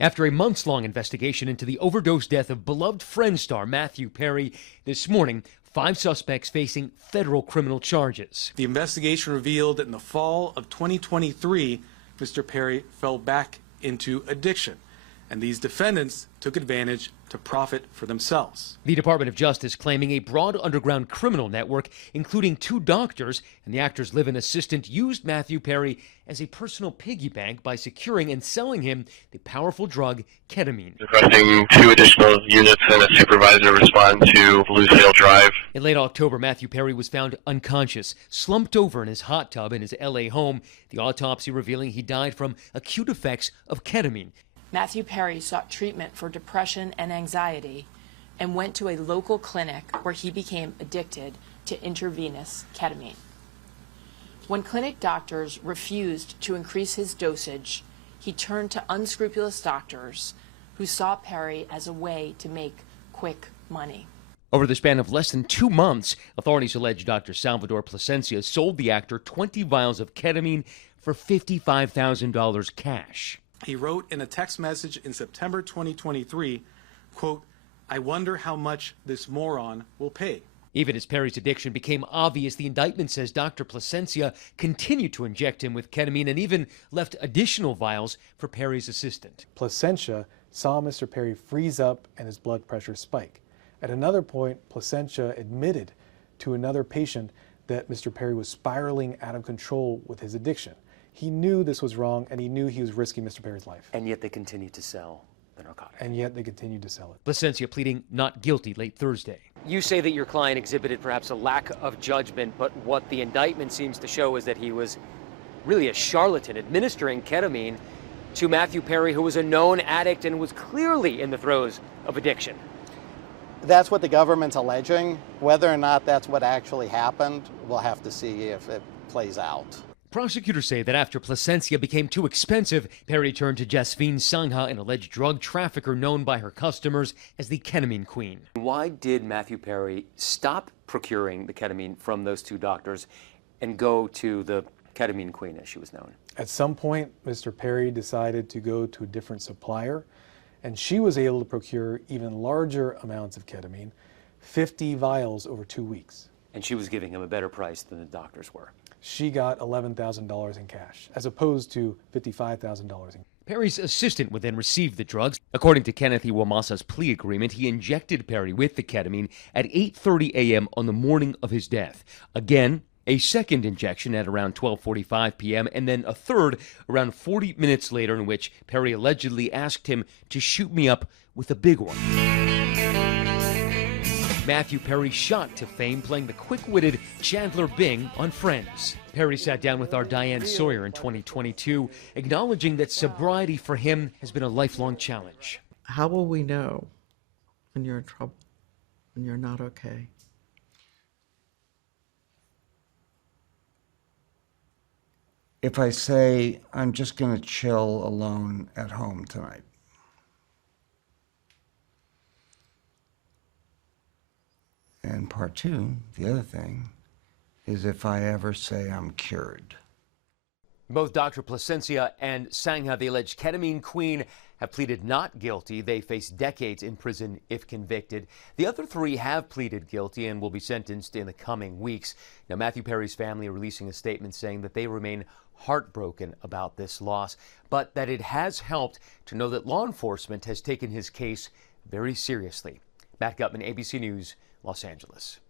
After a months-long investigation into the overdose death of beloved Friends star Matthew Perry, this morning, 5 suspects facing federal criminal charges. The investigation revealed that in the fall of 2023, Mr. Perry fell back into addiction, and these defendants took advantage to profit for themselves. The Department of Justice claiming a broad underground criminal network, including 2 doctors and the actor's live-in assistant, used Matthew Perry as a personal piggy bank by securing and selling him the powerful drug ketamine. Requesting 2 additional units and a supervisor to respond to Lucille Drive. In late October, Matthew Perry was found unconscious, slumped over in his hot tub in his L.A. home, the autopsy revealing he died from acute effects of ketamine. Matthew Perry sought treatment for depression and anxiety and went to a local clinic where he became addicted to intravenous ketamine. When clinic doctors refused to increase his dosage, he turned to unscrupulous doctors who saw Perry as a way to make quick money. Over the span of less than 2 months, authorities allege Dr. Salvador Plasencia sold the actor 20 vials of ketamine for $55,000 cash. He wrote in a text message in September 2023, quote, "I wonder how much this moron will pay." Even as Perry's addiction became obvious, the indictment says Dr. Plasencia continued to inject him with ketamine and even left additional vials for Perry's assistant. Plasencia saw Mr. Perry freeze up and his blood pressure spike. At another point, Plasencia admitted to another patient that Mr. Perry was spiraling out of control with his addiction. He knew this was wrong, and he knew he was risking Mr. Perry's life. And yet they continued to sell the narcotic. And yet they continued to sell it. Plasencia pleading not guilty late Thursday. You say that your client exhibited perhaps a lack of judgment, but what the indictment seems to show is that he was really a charlatan administering ketamine to Matthew Perry, who was a known addict and was clearly in the throes of addiction. That's what the government's alleging. Whether or not that's what actually happened, we'll have to see if it plays out. Prosecutors say that after Plasencia became too expensive, Perry turned to Jasveen Sangha, an alleged drug trafficker known by her customers as the ketamine queen. Why did Matthew Perry stop procuring the ketamine from those 2 doctors and go to the ketamine queen, as she was known? At some point, Mr. Perry decided to go to a different supplier, and she was able to procure even larger amounts of ketamine, 50 vials over 2 weeks. And she was giving him a better price than the doctors were. She got $11,000 in cash, as opposed to $55,000 in cash. Perry's assistant would then receive the drugs. According to Kenneth Iwamosa's plea agreement, he injected Perry with the ketamine at 8:30 a.m. on the morning of his death. Again, a second injection at around 12:45 p.m., and then a third around 40 minutes later, in which Perry allegedly asked him to shoot me up with a big one. Matthew Perry shot to fame playing the quick-witted Chandler Bing on Friends. Perry sat down with our Diane Sawyer in 2022, acknowledging that sobriety for him has been a lifelong challenge. How will we know when you're in trouble, when you're not okay? If I say, I'm just going to chill alone at home tonight. And part 2, the other thing, is if I ever say I'm cured. Both Dr. Plasencia and Sangha, the alleged ketamine queen, have pleaded not guilty. They face decades in prison if convicted. The other 3 have pleaded guilty and will be sentenced in the coming weeks. Now, Matthew Perry's family are releasing a statement saying that they remain heartbroken about this loss, but that it has helped to know that law enforcement has taken his case very seriously. Matt Gutman, ABC News, Los Angeles.